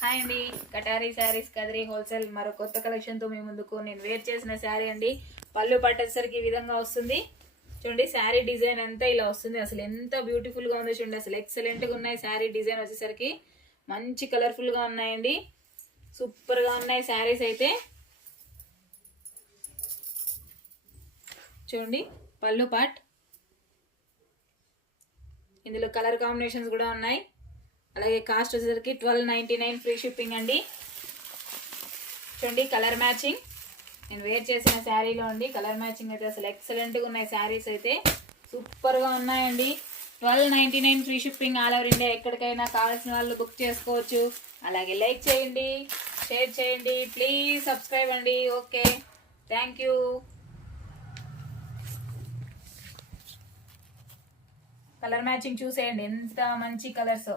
Hi అండి, కటారీ saris Kadiri wholesale మరో కొత్త కలెక్షన్తో మీ ముందుకు నేను వేర్ చేసిన శారీ అండి. పళ్ళు పట్టేసరికి ఈ విధంగా వస్తుంది. చూడండి శారీ డిజైన్ అంతా ఇలా వస్తుంది. అసలు ఎంత బ్యూటిఫుల్గా ఉందో చూడండి. అసలు ఎక్సలెంట్గా ఉన్నాయి. శారీ డిజైన్ వచ్చేసరికి మంచి కలర్ఫుల్గా ఉన్నాయండి. సూపర్గా ఉన్నాయి శారీస్ అయితే. చూడండి పళ్ళు పాట్, ఇందులో కలర్ కాంబినేషన్స్ కూడా ఉన్నాయి. అలాగే కాస్ట్ వచ్చేసరికి 1299 ఫ్రీ షిప్పింగ్ అండి. చూడండి కలర్ మ్యాచింగ్ నేను వేర్ చేసిన శారీలో అండి. కలర్ మ్యాచింగ్ అయితే అసలు ఎక్సలెంట్గా ఉన్నాయి. శారీస్ అయితే సూపర్గా ఉన్నాయండి. 1299 free shipping all over India. ఎక్కడికైనా కావాల్సిన వాళ్ళు బుక్ చేసుకోవచ్చు. అలాగే లైక్ చేయండి, షేర్ చేయండి, ప్లీజ్ సబ్స్క్రైబ్ అండి. Okay, thank you. Colour matching చూసేయండి, ఎంత మంచి కలర్స్.